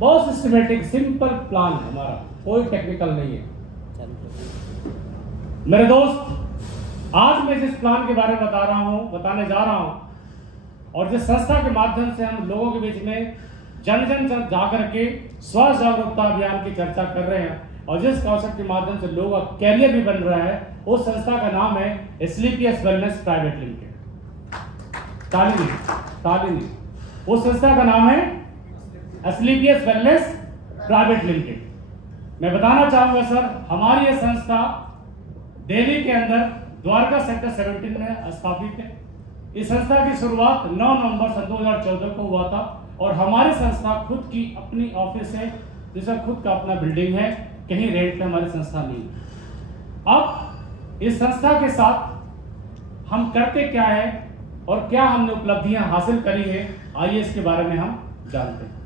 बहुत systematic simple plan है हमारा, कोई टेक्निकल नहीं है। मेरे दोस्त, आज मैं जिस प्लान के बारे में बताने जा रहा हूं, और जिस संस्था के माध्यम से हम लोगों के बीच में जन जाकर के स्व जागरूकता अभियान की चर्चा कर रहे हैं, और जिस कॉन्सेप्ट के माध्यम से लोगों का कैरियर भी बन रहा है, उस संस्था का नाम है स्लीपियस वेलनेस प्राइवेट लिमिटेड। तालिनी। उस संस्था का नाम है स्लीपियस वेलनेस प्राइवेट लिमिटेड। मैं बताना चाहूंगा सर, हमारी यह संस्था दिल्ली के अंदर द्वारका सेक्टर 17 में स्थापित है। इस संस्था की शुरुआत 9 नवंबर सन 2014 को हुआ था, और हमारी संस्था खुद की अपनी ऑफिस है, जिसका खुद का अपना बिल्डिंग है, कहीं रेंट पे हमारी संस्था नहीं है। अब इस संस्था के साथ हम करते क्या है और क्या हमने उपलब्धियां हासिल करी है, आइए इसके बारे में हम जानते हैं।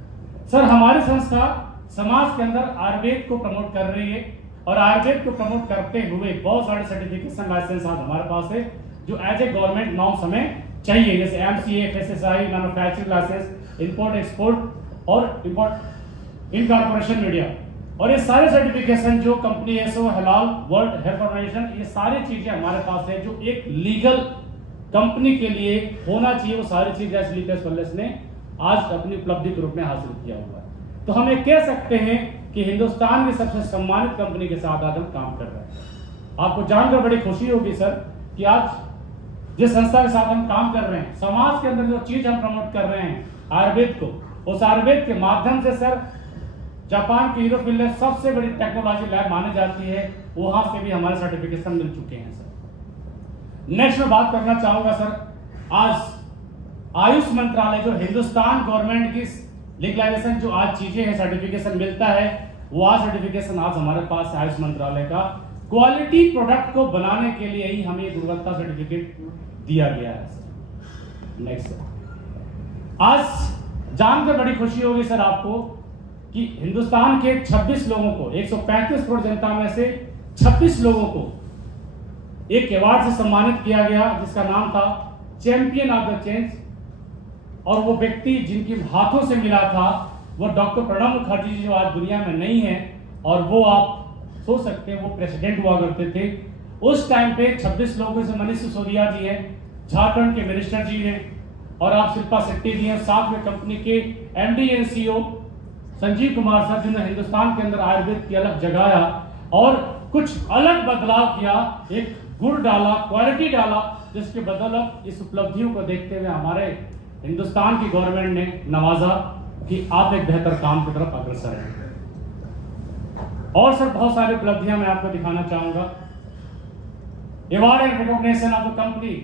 सर, हमारी संस्था समाज के अंदर आयुर्वेद को प्रमोट कर रही है, और आयुर्वेद को प्रमोट करते हुए बहुत सारे सर्टिफिकेशन लाइसेंस आज हमारे पास है, जो एज ए गवर्नमेंट नॉर्म्स हमें चाहिए, जैसे MCA, FSSAI, manufacturing licence, import export और इंपोर्ट इनकॉर्पोरेशन मीडिया, और ये सारे सर्टिफिकेशन जो कंपनी ISO, हलाल, वर्ल्ड हेल्थ ऑर्गेनाइजेशन, ये सारी चीजें हमारे पास है जो एक लीगल कंपनी के लिए होना चाहिए। वो सारी चीजें स्लीपियस वेलनेस ने आज अपनी उपलब्धि के रूप में हासिल किया हुआ है। तो हम ये कह सकते हैं कि हिंदुस्तान की सबसे सम्मानित कंपनी के साथ आज हम काम कर रहे हैं। आपको जानकर बड़ी खुशी होगी सर कि आज जिस संस्था के साथ हम काम कर रहे हैं, समाज के अंदर जो चीज हम प्रमोट कर रहे हैं आयुर्वेद को, उस आयुर्वेद के माध्यम से सर जापान की हीरोफिल लैब सबसे बड़ी टेक्नोलॉजी लैब मानी जाती है, वहां से भी हमारे सर्टिफिकेशन मिल चुके हैं सर। नेक्स्ट मैं बात करना चाहूंगा सर, आज आयुष मंत्रालय जो हिंदुस्तान गवर्नमेंट की लीगलाइजेशन जो आज चीजें हैं, सर्टिफिकेशन मिलता है, वो आज सर्टिफिकेशन आज हमारे पास आयुष मंत्रालय का क्वालिटी प्रोडक्ट को बनाने के लिए ही हमें गुणवत्ता सर्टिफिकेट दिया गया है सर। नेक्स्ट सर, आज जानकर बड़ी खुशी होगी सर आपको कि हिंदुस्तान के 26 लोगों को, 135 करोड़ जनता में से 26 लोगों को एक अवार्ड से सम्मानित किया गया, जिसका नाम था चैंपियन ऑफ द चेंज। और वो व्यक्ति जिनके हाथों से मिला था वो डॉक्टर प्रणब मुखर्जी जी, जो आज दुनिया में नहीं है, और वो आप सोच सकते हैं वो प्रेसिडेंट हुआ करते थे उस टाइम पे। 26 लोगों से मनीष सिसोदिया जी हैं, झारखंड के मिनिस्टर जी हैं, और आप शिल्पा शेट्टी जी हैं, साथ में कंपनी के MD and CEO Sanjeev Kumar sir, जिन्होंने हिंदुस्तान के अंदर आयुर्वेद की अलग जगाया और कुछ अलग बदलाव किया, एक गुड़ डाला, क्वालिटी डाला, जिसके बदौलत इस उपलब्धियों को देखते हुए हमारे हिंदुस्तान की गवर्नमेंट ने नवाजा कि आप एक बेहतर काम की तरफ अग्रसर हैं। और सर बहुत सारी उपलब्धियां मैं आपको दिखाना चाहूंगा। Award and recognition of the company,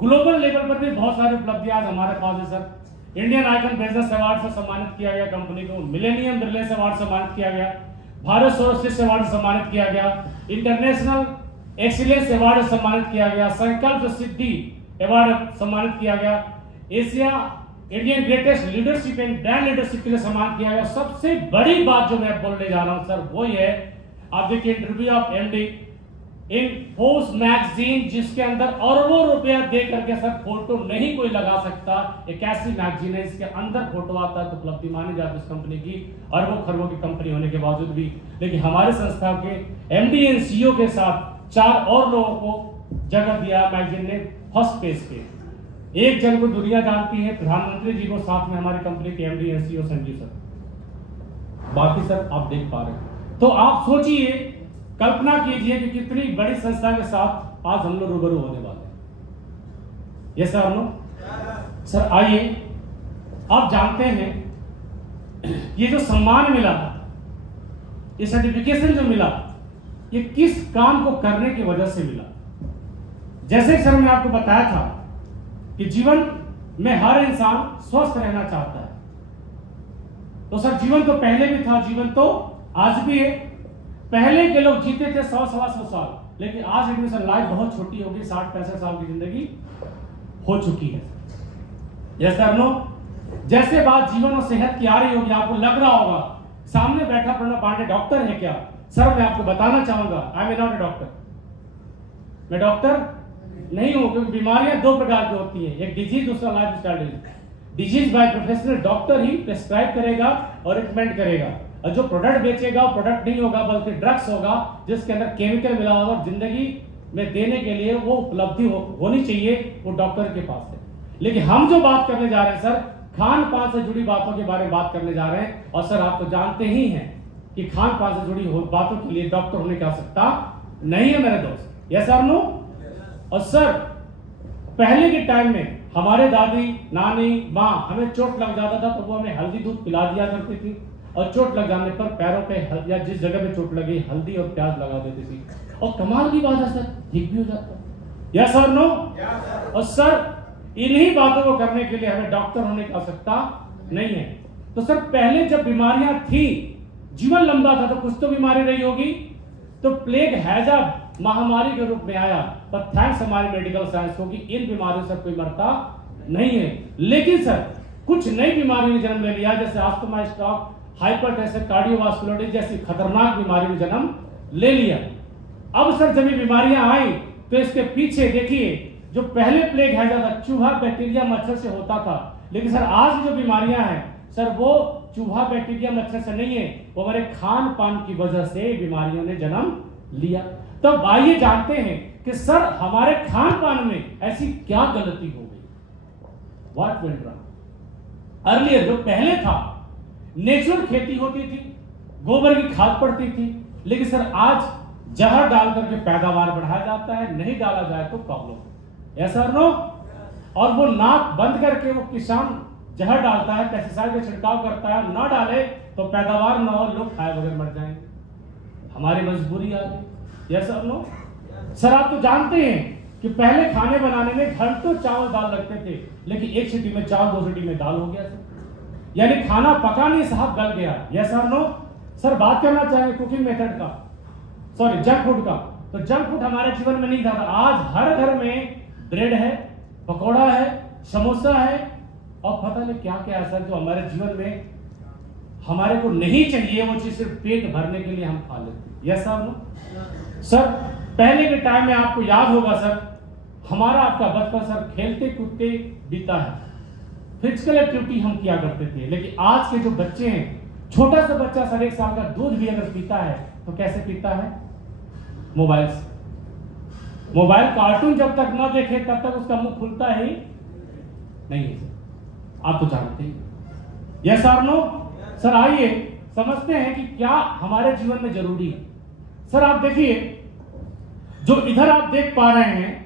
global level पर भी बहुत सारी उपलब्धियां आज हमारे पास है sir. Indian icon business award से सम्मानित किया गया कंपनी को, मिलेनियम रिलायंस अवार्ड से सम्मानित किया गया, भारत सर्वश्रेष्ठ अवार्ड से सम्मानित किया गया, इंटरनेशनल एक्सीलेंस अवार्ड से सम्मानित किया गया, संकल्प सिद्धि अवार्ड सम्मानित किया गया, Asia Indian greatest leadership and brand leadership के लिए सम्मान किया गया। सबसे बड़ी बात जो मैं बोलने जा रहा हूं सर वो ये है, आप देखिए interview of MD in force magazine, जिसके अंदर अरबों रुपया दे करके सर फोटो नहीं कोई लगा सकता, एक ऐसी मैगजीन है इसके अंदर फोटो आता है तो उपलब्धि मानी जाती है उस कंपनी की, अरबों खरबों की कंपनी होने के बावजूद भी। लेकिन हमारी संस्था के MD एंड CEO के साथ 4 और लोगों को जगह दिया मैगजीन ने फर्स्ट पेज पे। एक जन को दुनिया जानती है, प्रधानमंत्री जी को, साथ में हमारी कंपनी के MD and CEO Sanjeev sir, बाकी सर आप देख पा रहे हैं। तो आप सोचिए, कल्पना कीजिए कि कितनी बड़ी संस्था के साथ आज हम लोग रूबरू होने वाले हैं। ये सर हम लोग सर आइए, आप जानते हैं ये जो सम्मान मिला, ये सर्टिफिकेशन जो मिला, ये किस काम को करने की वजह से मिला। जैसे सर मैं आपको बताया था कि जीवन में हर इंसान स्वस्थ रहना चाहता है, तो सर जीवन तो पहले भी था, जीवन तो आज भी है। पहले के लोग जीते थे 100-125 साल, लेकिन आज एडमिशन लाइफ बहुत छोटी होगी, 60-65 साल की जिंदगी हो चुकी है। जैसे हम लोग जैसे बात जीवन और सेहत की आ रही होगी, आपको लग रहा होगा सामने बैठा प्रणब पांडे डॉक्टर है क्या? सर मैं आपको बताना चाहूंगा, I am not a doctor, मैं डॉक्टर नहीं हूं, क्योंकि बीमारियां 2 प्रकार की होती है, एक डिजीज, दूसरा life style disease. Disease by professional doctor he prescribe करेगा और रिकमेंड करेगा, और जो प्रोडक्ट बेचेगा वो प्रोडक्ट नहीं होगा बल्कि ड्रग्स होगा जिसके अंदर केमिकल मिला होगा, और जिंदगी में देने के लिए वो उपलब्धि होनी चाहिए वो डॉक्टर के पास है। लेकिन हम जो बात करने जा रहे हैं सर, खान पान से जुड़ी बातों के बारे में बात करने जा रहे हैं। और सर आप तो जानते ही हैं कि खान पान से जुड़ी बातों के लिए डॉक्टर होने की आवश्यकता नहीं है मेरे दोस्त। Yes sir no. और सर पहले के टाइम में हमारे दादी नानी माँ हमें चोट लग जाता था तो वो हमें हल्दी दूध पिला दिया करती थी, और चोट लग जाने पर पैरों पे या जिस जगह पे चोट लगी हल्दी और प्याज लगा देती थी, और कमाल की बात है सर ठीक भी हो जाता। Yes sir no. और सर इन्हीं बातों को करने के लिए हमें डॉक्टर होने की आवश्यकता नहीं है। तो सर पहले जब बीमारियां थी, जीवन लंबा था, तो कुछ तो बीमारी रही होगी। तो प्लेग हैजा महामारी के रूप में आया, पर थैंक्स हमारी मेडिकल साइंस को कि इन बीमारियों से कोई मरता नहीं है। लेकिन सर कुछ नई बीमारी ने जन्म ले लिया, जैसे अस्थमा, स्ट्रोक, हाइपरटेंशन, कार्डियोवास्कुलर जैसी खतरनाक बीमारी ने जन्म ले लिया। अब सर जब ये बीमारियां आई तो इसके पीछे देखिए, जो पहले प्लेग हैजा था चूहा, बैक्टीरिया, मच्छर से होता था, लेकिन सर आज जो बीमारियां हैं सर वो चूहा, बैक्टीरिया, मच्छर से नहीं है, वो हमारे खान पान की वजह से बीमारियों ने जन्म लिया। तो आइए जानते हैं कि सर हमारे खान पान में ऐसी क्या गलती हो गई, व्हाट वेंट रॉन्ग। अर्लियर जो पहले था नेचुरल खेती होती थी, गोबर की खाद पड़ती थी, लेकिन सर आज जहर डाल करके पैदावार बढ़ाया जाता है, नहीं डाला जाए तो प्रॉब्लम। Yes sir no. और वो नाक बंद करके वो किसान जहर डालता है, पेस्टिसाइड का छिड़काव करता है, ना डाले तो पैदावार ना हो, लोग खाए बगैर मर जाएंगे, हमारी मजबूरी आ गई। Yes sir no. सर आप तो जानते हैं कि पहले खाने बनाने में घंटों चावल दाल लगते थे, लेकिन एक सीटी में चावल, दो सीटी में दाल हो गया सर, यानी खाना पका नहीं साहब गल गया। Yes sir no. सर बात करना चाहेंगे कुकिंग मेथड का, सॉरी जंक फूड का। तो जंक फूड हमारे जीवन में नहीं था, आज हर घर में ब्रेड है, पकौड़ा है, समोसा है, और पता नहीं क्या क्या है सर जो हमारे जीवन में हमारे को नहीं चाहिए, वो चीज सिर्फ पेट भरने के लिए हम खा लेते हैं। Yes sir no. सर पहले के टाइम में आपको याद होगा सर, हमारा आपका बचपन सर खेलते कूदते बीता है, फिजिकल एक्टिविटी हम किया करते थे। लेकिन आज के जो बच्चे हैं, छोटा सा बच्चा सर 1 साल का दूध भी अगर पीता है तो कैसे पीता है, मोबाइल से। मोबाइल कार्टून जब तक ना देखे तब तक उसका मुंह खुलता ही नहीं है सर, आप तो जानते हैं। Yes sir no. सर आइए समझते हैं कि क्या हमारे जीवन में जरूरी है। सर आप देखिए, जो इधर आप देख पा रहे हैं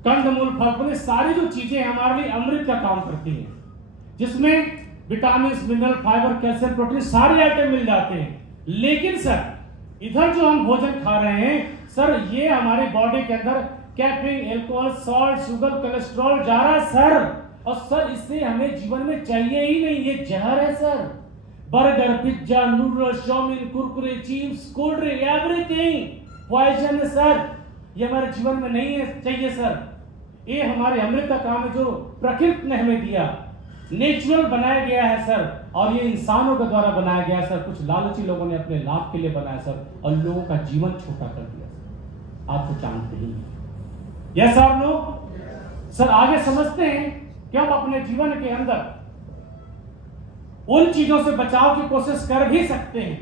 कंदमूल, फल फूल, सारी जो चीजें हमारे लिए अमृत का काम करती हैं, जिसमें vitamin, mineral, fibre, calcium, protein सारे आइटम मिल जाते हैं। लेकिन सर इधर जो हम भोजन खा रहे हैं सर, ये हमारे बॉडी के अंदर caffeine, alcohol, salt, sugar, cholesterol जा रहा है सर, और सर इससे हमें जीवन में चाहिए ही नहीं, ये जहर है sir. Burger, pizza, noodles, chowmein, Kurkure, chips, cold drink, everything poison है सर, ये हमारे जीवन में नहीं है चाहिए सर। ये हमारे अमृत का काम है जो प्रकृति ने हमें दिया, नेचुरल बनाया गया है सर, और ये इंसानों के द्वारा बनाया गया है सर। कुछ लालची लोगों ने अपने लाभ के लिए बनाया सर, और लोगों का जीवन छोटा कर दिया सर, आप तो जानते ही हैं। Yes sir no. सर आगे समझते हैं कि हम अपने जीवन के अंदर उन चीजों से बचाव की कोशिश कर भी सकते हैं,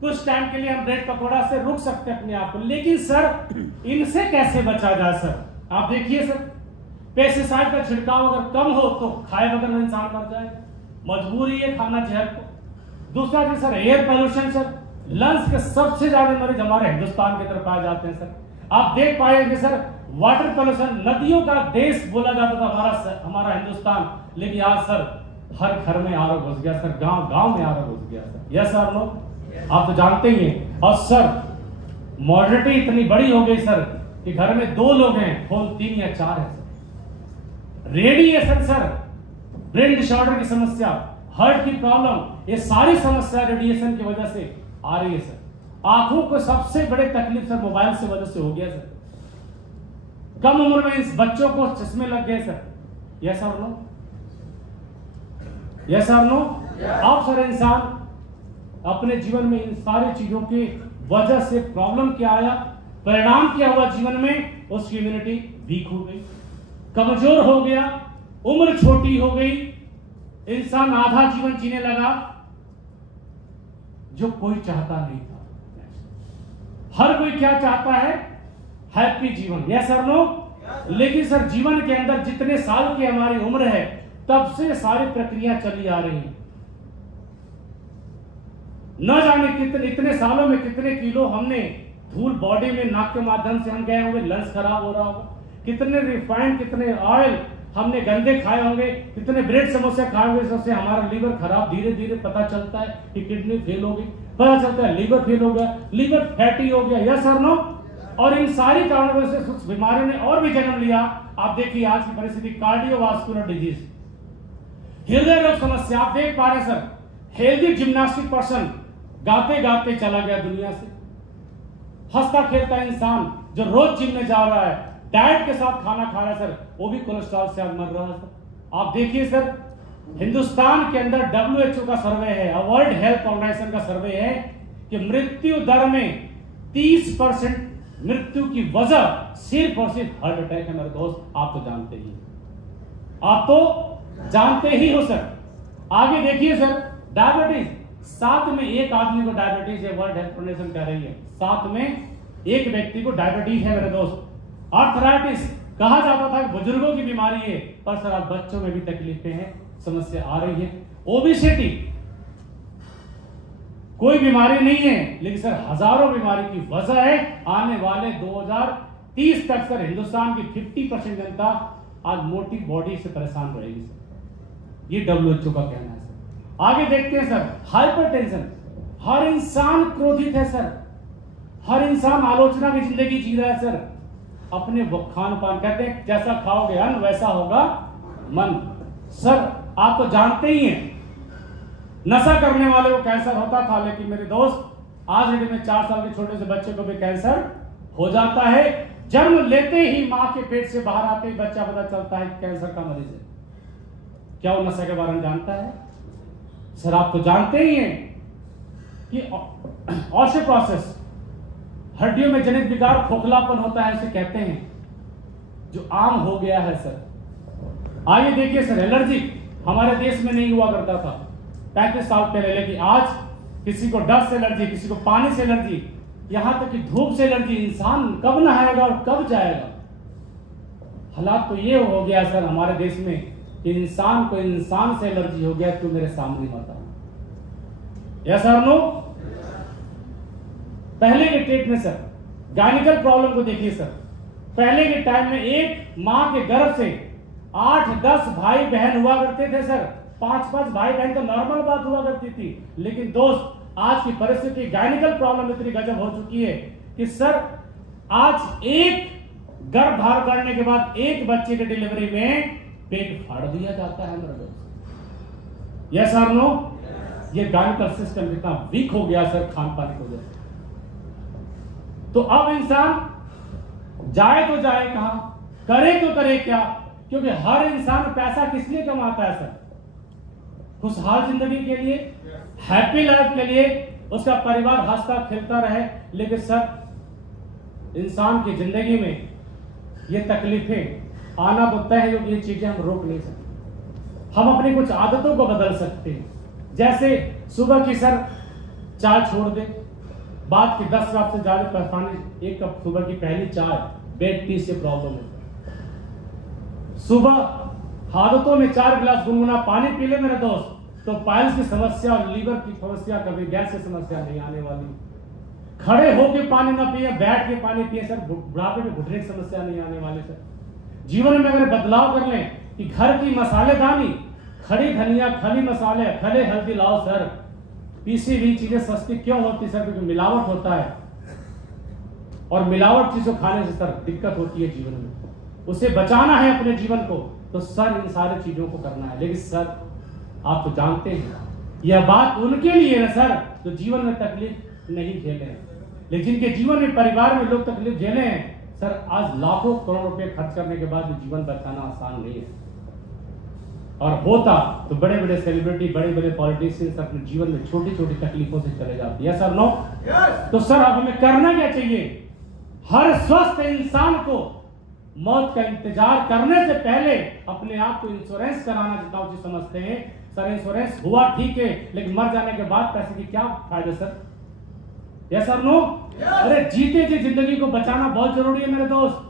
कुछ टाइम के लिए हम ब्रेड पकौड़ा से रुक सकते हैं अपने आप को, लेकिन सर इनसे कैसे बचा जाए सर। आप देखिए सर, पेस्टिसाइड का छिड़काव अगर कम हो तो खाए बगैर इंसान मर जाए, मजबूरी है खाना जहर को। दूसरा चीज sir air pollution sir, lungs के सबसे ज्यादा मरीज हमारे हिंदुस्तान की तरफ पाए जाते हैं सर। आप देख पाएंगे सर वाटर पोल्यूशन, नदियों का देश बोला जाता था हमारा हिंदुस्तान, लेकिन आज सर हर घर में आरओ घुस गया सर, गांव गांव में आरओ घुस गया सर। Yes sir no. आप तो जानते ही हैं। और सर मॉडर्निटी इतनी बड़ी हो गई सर कि घर में 2 लोग हैं, फोन 3 या 4 है sir. Radiation sir, brain disorder की समस्या, हार्ट की प्रॉब्लम, ये सारी समस्या रेडिएशन की वजह से आ रही है सर। आंखों को सबसे बड़े तकलीफ सर मोबाइल से वजह से हो गया सर। कम उम्र में इस बच्चों को चश्मे लग गए sir. Yes sir no. Yes sir no. अब सर इंसान अपने जीवन में इन सारी चीजों की वजह से प्रॉब्लम क्या आया, परिणाम क्या हुआ जीवन में, उसकी इम्यूनिटी वीक हो गई, कमजोर हो गया, उम्र छोटी हो गई, इंसान आधा जीवन जीने लगा जो कोई चाहता नहीं था। हर कोई क्या चाहता है? हैप्पी जीवन, यस सर नो। लेकिन सर जीवन के अंदर जितने साल की हमारी उम्र है तब से सारी प्रक्रिया चली आ रही है। न जाने कितने इतने सालों में कितने किलो हमने धूल बॉडी में नाक के माध्यम से हम गए होंगे, लंग्स खराब हो रहा होगा, कितने रिफाइंड कितने ऑयल हमने गंदे खाए होंगे, कितने ब्रेड समोसे खाए होंगे, सबसे हमारा लीवर खराब धीरे धीरे पता चलता है कि किडनी फेल हो गई, पता चलता है लीवर फेल हो गया, लीवर फैटी हो गया, यस सर नो। और इन सारी कारणों से कुछ बीमारियों ने और भी जन्म लिया। आप देखिए आज की परिस्थिति, कार्डियोवास्कुलर डिजीज, हृदय रोग समस्या। आप देख पा रहे सर, हेल्दी जिम्नास्टिक पर्सन गाते गाते चला गया दुनिया से। हंसता खेलता इंसान जो रोज जिम में जा रहा है, डाइट के साथ खाना खा रहा है सर, वो भी कोलेस्ट्रॉल से आज मर रहा है सर। आप देखिए सर, हिंदुस्तान के अंदर WHO का सर्वे है, वर्ल्ड हेल्थ ऑर्गेनाइजेशन का सर्वे है कि मृत्यु दर में 30% मृत्यु की वजह सिर्फ और सिर्फ हार्ट अटैक है मेरे दोस्त। आप तो जानते ही, आप तो जानते ही हो सर। आगे देखिए सर, डायबिटीज, 7 में 1 आदमी को डायबिटीज है, वर्ल्ड हेल्थ ऑर्गेनाइजेशन कह रही है 7 में 1 व्यक्ति को डायबिटीज है मेरे दोस्त। आर्थराइटिस कहा जाता था कि बुजुर्गों की बीमारी है, पर सर आज बच्चों में भी तकलीफें हैं, समस्या आ रही है। ओबेसिटी कोई बीमारी नहीं है, लेकिन सर हजारों बीमारी की वजह है। आने वाले 2030 तक सर हिंदुस्तान की 50% जनता आज मोटी बॉडी से परेशान रहेगी सर, ये WHO का कहना है सर। आगे देखते हैं सर, हाइपरटेंशन, हर इंसान क्रोधित है सर, हर इंसान आलोचना की जिंदगी जी रहा है सर। अपने खान पान, कहते हैं जैसा खाओगे अन्न वैसा होगा मन। सर आप तो जानते ही हैं, नशा करने वाले को कैंसर होता था, लेकिन मेरे दोस्त आज डेट में 4 साल के छोटे से बच्चे को भी कैंसर हो जाता है। जन्म लेते ही मां के पेट से बाहर आते ही बच्चा पता चलता है कि कैंसर का मरीज है। क्या वो नशा के बारे में जानता है? सर आप तो जानते ही हैं कि ऑस्टियोपोरोसिस, हड्डियों में जनित विकार, खोखलापन होता है, इसे कहते हैं, जो आम हो गया है सर। आइए देखिए सर, एलर्जी हमारे देश में नहीं हुआ करता था 35 साल पहले, लेकिन आज किसी को डस्ट से एलर्जी, किसी को पानी से एलर्जी, यहां तक कि धूप से एलर्जी। इंसान कब नहाएगा और कब जाएगा? हालात तो ये हो गया सर हमारे देश में कि इंसान को इंसान से एलर्जी हो गया। तू मेरे सामने बताओ, यस और नो। पहले के डेट में सर गायनिकल प्रॉब्लम को देखिए सर, पहले के टाइम में एक मां के गर्भ से 8-10 भाई बहन हुआ करते थे सर। 5-5 भाई बहन तो नॉर्मल बात हुआ करती थी, लेकिन दोस्त आज की परिस्थिति, गायनिकल प्रॉब्लम इतनी गजब हो चुकी है कि सर आज एक गर्भ धारण करने के बाद एक बच्चे की डिलीवरी में पेट फाड़ दिया जाता है मेरे दोस्त, यस और नो। ये गायनिकल सिस्टम कितना वीक हो गया सर खान पान की वजह से। तो अब इंसान जाए तो जाए कहां, करे तो करे क्या? क्योंकि हर इंसान पैसा किस लिए कमाता है सर? खुशहाल जिंदगी के लिए, हैप्पी लाइफ के लिए, उसका परिवार हंसता खेलता रहे। लेकिन सर इंसान की जिंदगी में ये तकलीफें आना तो तय है, क्योंकि ये चीजें हम रोक नहीं सकते। हम अपनी कुछ आदतों को बदल सकते हैं, जैसे सुबह की सर चाय छोड़ दे, बाद की 10 कप से ज्यादा परेशानी, 1 कप सुबह की पहली चाय, बेड टी से प्रॉब्लम है। सुबह आदतों में 4 गिलास गुनगुना पानी पी ले मेरे दोस्त, तो पाइल्स की समस्या और लीवर की समस्या, कभी गैस की समस्या नहीं आने वाली। खड़े होकर पानी ना पिए, बैठ के पानी पिए सर, बुढ़ापे में घुटने की समस्या नहीं आने वाली सर। जीवन में अगर बदलाव कर लें कि घर की मसालेदानी, खड़ी धनिया, खली मसाले, खले हल्दी लाओ सर। पीसी हुई चीजें सस्ती क्यों होती सर? क्योंकि मिलावट होता है, और मिलावट चीजों खाने से सर दिक्कत होती है जीवन में। उसे बचाना है अपने जीवन को, तो सर इन सारी चीजों को करना है। लेकिन सर आप तो जानते हैं यह बात उनके लिए है सर जो जीवन में तकलीफ नहीं झेले हैं, लेकिन जिनके जीवन में, परिवार में लोग तकलीफ झेले हैं सर, आज लाखों करोड़ रुपए खर्च करने के बाद भी जीवन बचाना आसान नहीं है। और होता तो बड़े बड़े सेलिब्रिटी, बड़े बड़े पॉलिटिशियंस अपने जीवन में छोटी छोटी तकलीफों से चले जाते हैं, सर नो। तो सर अब हमें करना क्या चाहिए? हर स्वस्थ इंसान को मौत का इंतजार करने से पहले अपने आप को इंश्योरेंस कराना जितना उचित समझते हैं सर इंश्योरेंस हुआ ठीक है, लेकिन मर जाने के बाद पैसे की क्या फायदा सर? यस और नो? अरे जीते जी जिंदगी को बचाना बहुत जरूरी है मेरे दोस्त,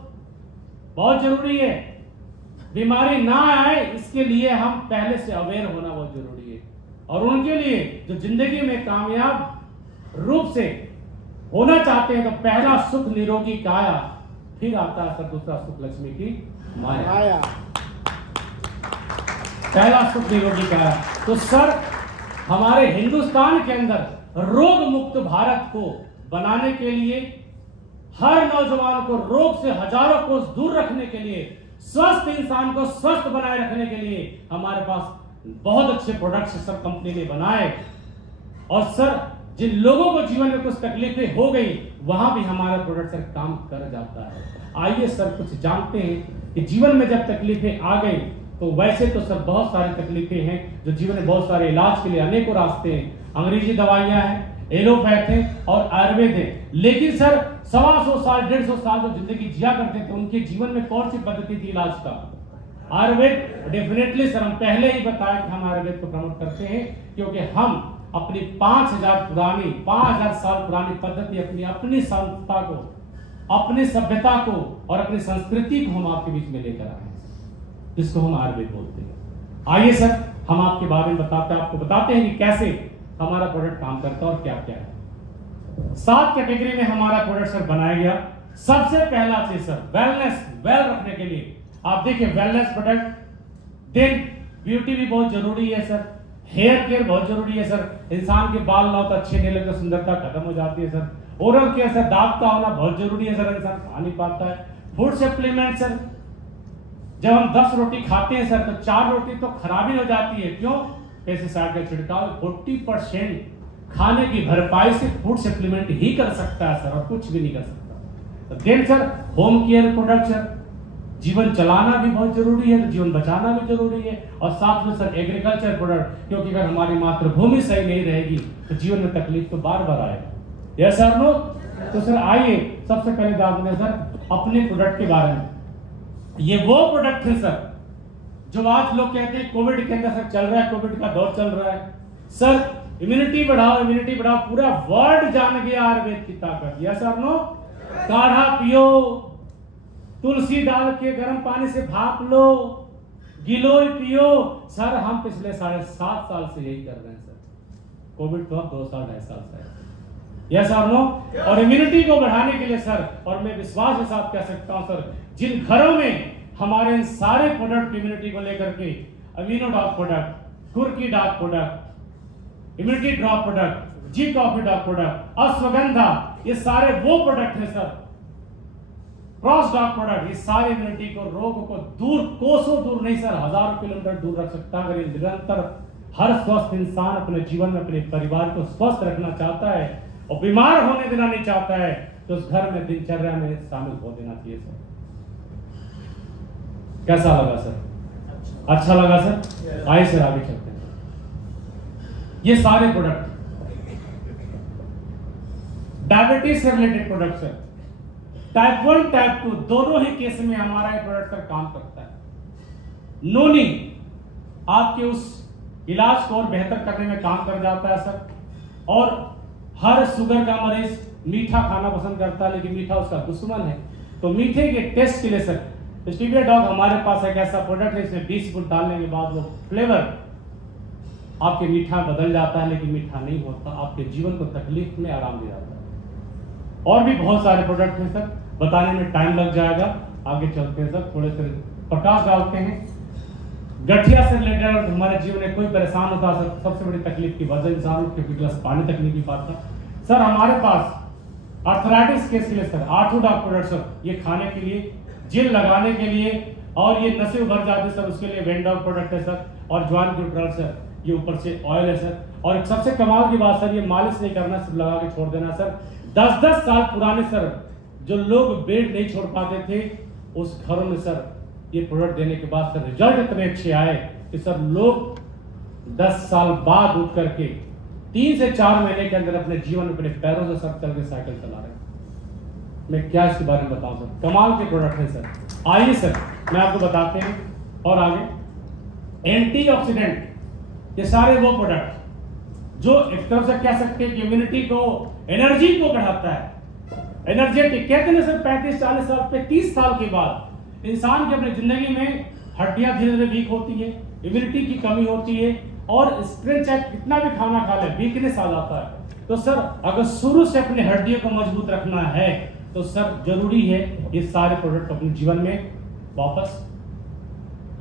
बहुत जरूरी है। बीमारी ना आए इसके लिए हम पहले से अवेयर होना बहुत जरूरी है। और उनके लिए जो जिंदगी में कामयाब रूप से होना चाहते हैं, तो पहला सुख निरोगी काया, फिर आता है सर दूसरा सुख लक्ष्मी की माया। पहला सुख निरोगी काया। तो सर हमारे हिंदुस्तान के अंदर रोग मुक्त भारत को बनाने के लिए, हर नौजवान को रोग से हजारों कोस दूर रखने के लिए, स्वस्थ इंसान को स्वस्थ बनाए रखने के लिए हमारे पास बहुत अच्छे प्रोडक्ट्स सर कंपनी ने बनाए। और सर जिन लोगों को जीवन में कुछ तकलीफें हो गई, वहां भी हमारा प्रोडक्ट सर काम कर जाता है। आइए सर कुछ जानते हैं कि जीवन में जब तकलीफें आ गई, तो वैसे तो सर बहुत सारी तकलीफें हैं, जो जीवन में बहुत सारे इलाज के लिए अनेकों रास्ते हैं। अंग्रेजी दवाइयां हैं, एलोपैथ है और आयुर्वेद है। लेकिन सर 125 साल 150 साल जो जिंदगी जिया करते थे, उनके जीवन में कौन सी पद्धति थी इलाज का? आयुर्वेद। डेफिनेटली सर हम पहले ही बताया कि हम आयुर्वेद को प्रमोट करते हैं, क्योंकि हम अपनी 5000 साल पुरानी पद्धति, अपनी संस्था को, अपनी सभ्यता को और अपनी संस्कृति को हम आपके बीच में लेकर आए हैं, जिसको हम आयुर्वेद बोलते हैं। आइए सर हम आपके बारे में आपको बताते हैं कि कैसे हमारा प्रोडक्ट काम करता है और क्या क्या है। 7 कैटेगरी में हमारा प्रोडक्ट सर बनाया गया। सबसे पहला चीज सर वेलनेस, वेल रखने के लिए आप देखिए वेलनेस प्रोडक्ट। देन ब्यूटी भी बहुत जरूरी है सर, हेयर केयर बहुत जरूरी है सर। इंसान के बाल ना हो तो अच्छे नहीं लगते, सुंदरता खत्म हो जाती है सर। ओरल केयर सर, दांत का होना बहुत जरूरी है सर, इंसान खा नहीं पाता है। फूड सप्लीमेंट सर, जब हम 10 रोटी खाते हैं सर, तो 4 रोटी तो खराबी हो जाती है। क्यों? पेस्टिसाइड का छिड़काव। 40% खाने की भरपाई से फूड सप्लीमेंट ही कर सकता है सर, और कुछ भी नहीं कर सकता। तो then sir home care product sir, जीवन चलाना भी बहुत जरूरी है, तो जीवन बचाना भी जरूरी है। और साथ में सर एग्रीकल्चर प्रोडक्ट, क्योंकि अगर हमारी मातृभूमि सही नहीं रहेगी तो जीवन में तकलीफ तो बार बार आएगा। Yes sir no? तो सर आइए सबसे पहले जानते हैं सर अपने प्रोडक्ट के बारे में। ये वो प्रोडक्ट है सर जो आज लोग कहते हैं कोविड के अंदर सर चल रहा है, कोविड का दौर चल रहा है सर, इम्यूनिटी बढ़ाओ, इम्यूनिटी बढ़ाओ। पूरा वर्ल्ड जान गया आयुर्वेद की ताकत। Yes sir no? काढ़ा पियो, तुलसी डाल के गर्म पानी से भाप लो, गिलोय पियो। सर हम पिछले 7.5 साल से यही कर रहे हैं सर। कोविड तो अब 2 साल 2.5 साल से है। यस और नो? और इम्यूनिटी को बढ़ाने के लिए सर, और मैं विश्वास के साथ कह सकता हूं सर, जिन घरों में हमारे इन सारे प्रोडक्ट इम्यूनिटी को लेकर के, अमीनो डॉग प्रोडक्ट, कुर्की dog product, immunity drop product, जी कॉफी डॉग प्रोडक्ट, अश्वगंधा, ये सारे वो प्रोडक्ट हैं सर, क्रॉस डॉग प्रोडक्ट, ये सारे इम्यूनिटी को, रोग को दूर, कोसों दूर नहीं सर, हजारों किलोमीटर दूर रख सकता है। अगर ये निरंतर हर स्वस्थ इंसान अपने जीवन में अपने परिवार को स्वस्थ रखना चाहता है और बीमार होने देना नहीं चाहता है, तो उस घर में दिनचर्या में शामिल हो देना चाहिए सर। कैसा लगा सर? अच्छा लगा सर? आइए सर आगे चलते हैं। ये सारे प्रोडक्ट डायबिटीज से related product sir, type 1 type 2 दोनों ही केस में हमारा ये प्रोडक्ट सर काम करता है। नोनी आपके उस इलाज को और बेहतर करने में काम कर जाता है सर। और हर शुगर का मरीज मीठा खाना पसंद करता है, लेकिन मीठा उसका दुश्मन है। तो मीठे के टेस्ट के लिए सर स्टीविया डॉग हमारे पास एक ऐसा प्रोडक्ट है, इसमें 20 फुट डालने के बाद वो फ्लेवर आपके मीठा बदल जाता है, लेकिन मीठा नहीं होता, आपके जीवन को तकलीफ में आराम दे जाता है। और भी बहुत सारे प्रोडक्ट हैं सर, बताने में टाइम लग जाएगा, आगे चलते हैं सर, थोड़े से प्रकाश डालते हैं। गठिया से रिलेटेड हमारे जीवन में कोई परेशान होता है सर, सबसे बड़ी तकलीफ की वजह इंसान उठ के गिलास पानी तक नहीं पी पाता सर। हमारे पास आर्थराइटिस केस के लिए sir ortho dog product sir, ये खाने के लिए, जेल लगाने के लिए, और ये नसें उभर जाती सर उसके लिए वेंडॉग प्रोडक्ट है सर। और ज्वाइंट न्यूट्रल सर, ये ऊपर से ऑयल है सर। और सबसे कमाल की बात सर, ये मालिश नहीं करना, सिर्फ लगा के छोड़ देना सर। 10-10 साल पुराने सर जो लोग बेड नहीं छोड़ पाते थे, उस घरों में सर ये प्रोडक्ट देने के बाद सर रिजल्ट इतने अच्छे आए कि सर लोग 10 साल बाद उठ करके 3 से 4 महीने के अंदर अपने जीवन में अपने पैरों से सर चल के साइकिल चला रहे हैं। मैं क्या इसके बारे में बताऊं सर, कमाल के प्रोडक्ट है सर। आइए सर मैं आपको बताते हैं। और आगे एंटीऑक्सीडेंट ये सारे वो प्रोडक्ट जो एक तरफ से कह सकते हैं कि इम्यूनिटी को, एनर्जी को बढ़ाता है, एनर्जेटिक। कहते हैं सर 35-40 साल पे 30 साल के बाद इंसान की अपनी जिंदगी में हड्डियां धीरे धीरे वीक होती है, इम्यूनिटी की कमी होती है और स्ट्रेंथ चाहे कितना भी खाना खा ले वीकनेस आ जाता है। तो सर अगर शुरू से अपनी हड्डियों को मजबूत रखना है तो सर जरूरी है ये सारे प्रोडक्ट अपने जीवन में वापस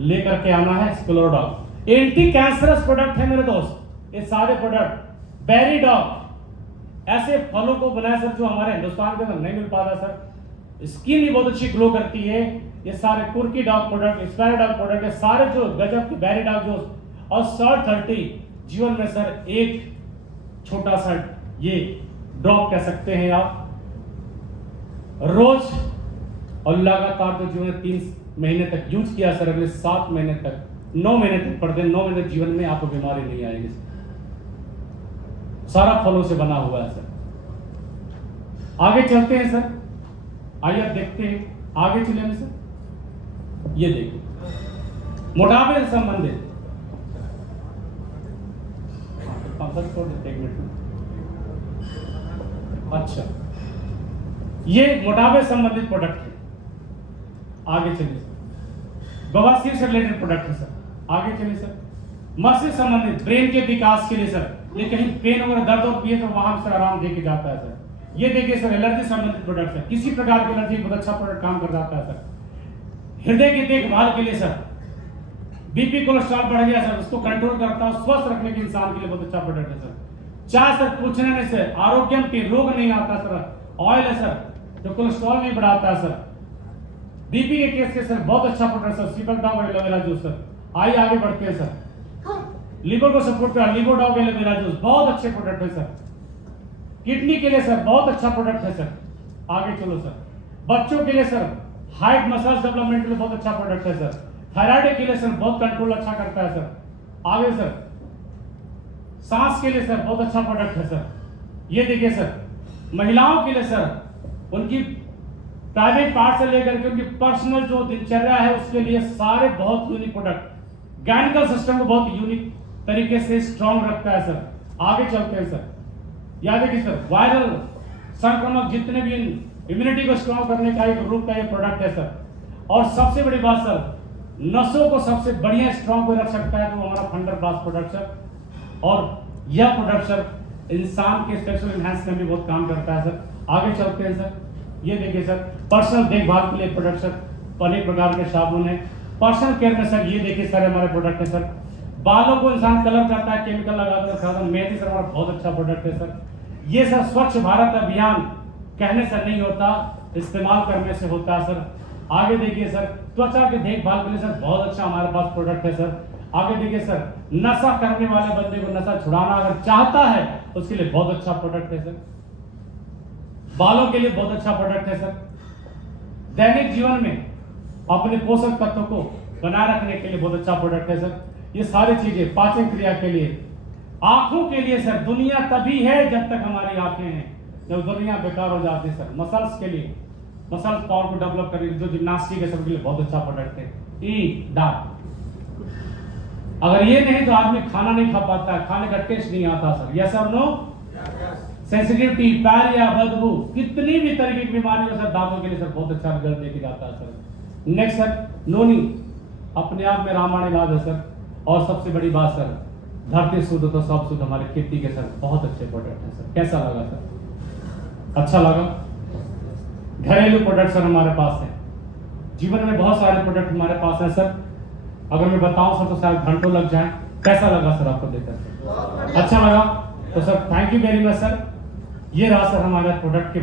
लेकर के आना है। स्क्लेरोडॉल एंटी कैंसरस प्रोडक्ट है मेरे दोस्त। ये सारे प्रोडक्ट बेरीडॉग ऐसे फलों को बनाया सर जो हमारे हिंदुस्तान के अंदर नहीं मिल पाता सर। स्किन भी बहुत अच्छी ग्लो करती है। ये सारे कुर्की डॉग प्रोडक्ट, स्पैरोडॉग प्रोडक्ट, ये सारे जो गजब के बेरीडॉग जो और 30 जीवन में सर एक छोटा सा ये ड्रॉप कह सकते हैं आप रोज और लगातार तो जीवन में 3 महीने तक यूज किया सर, अगले 7 महीने तक 9 महीने तक पढ़ते 9 महीने तक जीवन में आपको बीमारी नहीं आएगी। सारा फलों से बना हुआ है सर। आगे चलते हैं सर, आइए आप देखते हैं, आगे चलेंगे सर। ये देखिए मोटापे से संबंधित अच्छा, ये मोटापे संबंधित प्रोडक्ट है। आगे चलिए सर। बवासीर से रिलेटेड प्रोडक्ट है सर। आगे चलिए सर। मस्तिष्क संबंधित ब्रेन के विकास के लिए सर, ये कहीं पेन वगैरह दर्द और पिए तो वहां से आराम देके जाता है सर। ये देखिए सर एलर्जी संबंधित प्रोडक्ट है, किसी प्रकार की एलर्जी बहुत अच्छा प्रोडक्ट काम कर जाता है सर। हृदय की देखभाल के लिए सर, बीपी कोलेस्ट्रॉल बढ़ गया सर उसको कंट्रोल करता है, स्वस्थ रखने के इंसान के लिए बहुत अच्छा प्रोडक्ट है सर। चाय सर पूछने से आरोग्यम के रोग नहीं आता सर। ऑयल है सर जो कोलेस्ट्रॉल नहीं बढ़ाता है सर। बीपी के केस के सर बहुत अच्छा प्रोडक्ट सर सीपक डॉग एलोवेरा जूस सर। आइए आगे बढ़ते हैं सर। लिवर को सपोर्ट कर लिवर डॉग एलोवेरा जूस बहुत अच्छे प्रोडक्ट है सर। किडनी के लिए सर बहुत अच्छा प्रोडक्ट है सर। आगे चलो सर। बच्चों के लिए सर हाइट मसल्स डेवलपमेंट के लिए बहुत अच्छा प्रोडक्ट है सर। थायराइड के लिए सर बहुत कंट्रोल अच्छा करता है सर। आगे सर सांस के लिए सर बहुत अच्छा प्रोडक्ट है सर। ये देखिए सर महिलाओं के लिए सर उनकी प्राइवेट पार्ट से लेकर के उनकी पर्सनल जो दिनचर्या है उसके लिए सारे बहुत यूनिक प्रोडक्ट गायनिकल सिस्टम को बहुत यूनिक तरीके से स्ट्रॉन्ग रखता है सर। आगे चलते हैं सर। याद देखिए सर वायरल संक्रमक जितने भी इम्यूनिटी को स्ट्रॉन्ग करने का एक रूप का ये प्रोडक्ट है सर। और सबसे बड़ी बात सर नसों को सबसे बढ़िया स्ट्रॉन्ग को रख सकता है तो हमारा थंडर ब्लास्ट प्रोडक्ट सर। और यह प्रोडक्ट सर इंसान के सेक्सुअल एनहांस में भी बहुत काम करता है सर। आगे चलते हैं सर। ये देखिए सर पर्सनल देखभाल के लिए प्रोडक्ट सर अनेक प्रकार के साबुन है। पर्सनल केयर में सर ये देखिए सर हमारे प्रोडक्ट है सर। बालों को इंसान कलर करता है केमिकल लगाता है मेहंदी सर हमारा बहुत अच्छा प्रोडक्ट है सर। ये सर स्वच्छ भारत अभियान कहने से नहीं होता, इस्तेमाल करने से होता है सर। आगे देखिए सर त्वचा की देखभाल के लिए सर बहुत अच्छा हमारे पास प्रोडक्ट है सर। आगे देखिए सर नशा करने वाले बंदे को नशा छुड़ाना अगर चाहता है उसके लिए बहुत अच्छा प्रोडक्ट है सर। बालों के लिए बहुत अच्छा प्रोडक्ट है सर। दैनिक जीवन में अपने पोषक तत्व को बनाए रखने के लिए बहुत अच्छा प्रोडक्ट है सर। ये सारी चीजें पाचन क्रिया के लिए, आंखों के लिए सर दुनिया तभी है जब तक हमारी आंखें हैं, जब दुनिया बेकार हो जाती है सर। मसल्स के लिए मसल्स पावर को डेवलप करने जो जिम्नास्टिक है सबके लिए बहुत अच्छा प्रोडक्ट है। ई डार्क अगर ये नहीं तो आदमी खाना नहीं खा पाता है, खाने का टेस्ट नहीं आता सर। यस और नो? सेंसिटिविटी, पैरिया, बदबू, कितनी भी तरीके की बीमारी सर दांतों के लिए सर बहुत अच्छा रिजल्ट देके जाता है सर। नेक्स्ट सर नोनी अपने आप में रामायण इलाज है सर। और सबसे बड़ी बात सर धरती शुद्ध तो सब शुद्ध हमारे खेती के सर बहुत अच्छे प्रोडक्ट है सर। कैसा लगा सर? अच्छा लगा? घरेलू प्रोडक्ट सर हमारे पास है। जीवन में बहुत सारे प्रोडक्ट हमारे पास है सर। अगर मैं बताऊं सर तो शायद घंटों लग जाए। कैसा लगा सर आपको देखकर? अच्छा लगा तो sir thank you very much sir. ये रहा सर हमारे प्रोडक्ट के